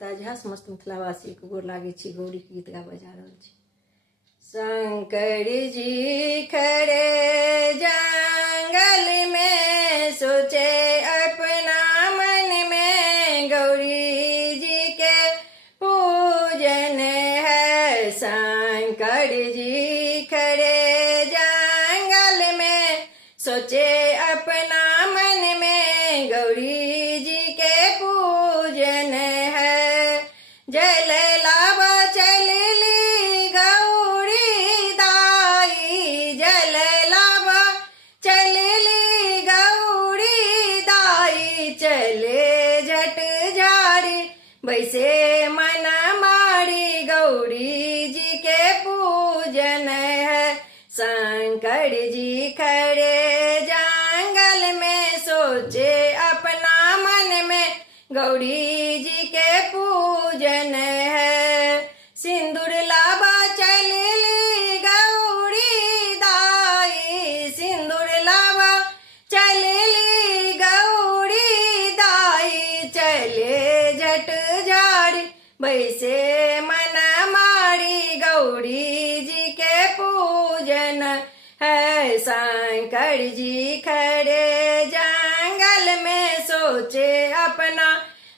ताजहास मस्त मिथिलावासी के गोर लागे छी। गौरी के गीत गाबे जा रहल छी। शंकर जी खड़े जंगल में सोचे अपना मन में, गौरी जी के पूजन है। शंकर जी खड़े जंगल में सोचे अपना मन में, गौरी जी के पूजन है। जल लावा चलली गौरी दाई, जल लावा चलली गौरी दाई। चले झट झाड़ी वैसे मन मारी, गौरी जी के पूजन है। शंकर जी खड़े जंगल में सोचे अपना मन में, गौरी जी के पूजन है। सिंदूर लावा चलली गौरी दाई, सिंदूर लावा चलली गौरी दाई। चले झट झाड़ी वैसे मन मारी, गौरी जी के पूजन है। शंकर जी खड़े जंगल में सोचे अपना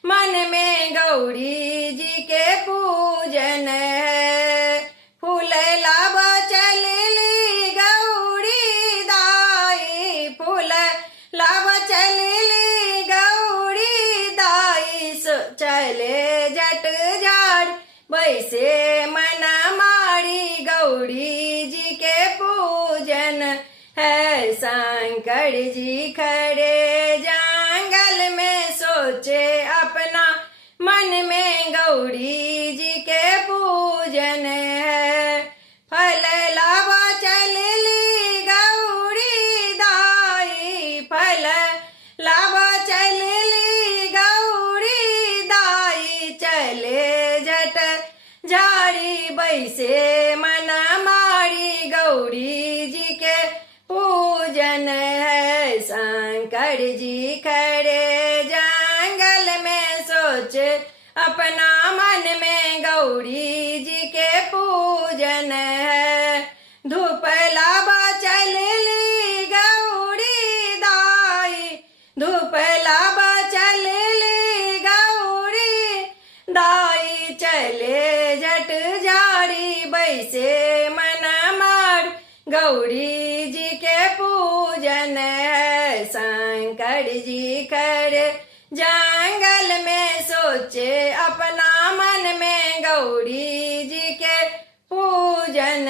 मन में, गौरी जी के पूजन है। फूल लावा चलली गौरी दाई, फूल लावा चलली गौरी दाई। चले झट झाड़ी वैसे मन मारी, गौरी जी के पूजन है। शंकर जी खड़े जंगल में सोचे अपना मन में, गौरी जी के पूजन है। फल लावा चलली गौरी दाई, फल लावा चलली गौरी दाई। चले झट झाड़ी वैसे मन मारी, गौरी जी के पूजन है। शंकर जी खड़े जंगल में सोचे अपना मन में, गौरी जी के पूजन है। धूप लावा चलली गौरी दाई, धूप लावा चलली गौरी दाई। चले झट झाड़ी वैसे मन मार, गौरी जी के पूजन है। शंकर जी खड़े जंगल में सोचे अपना मन में, गौरी जी के पूजन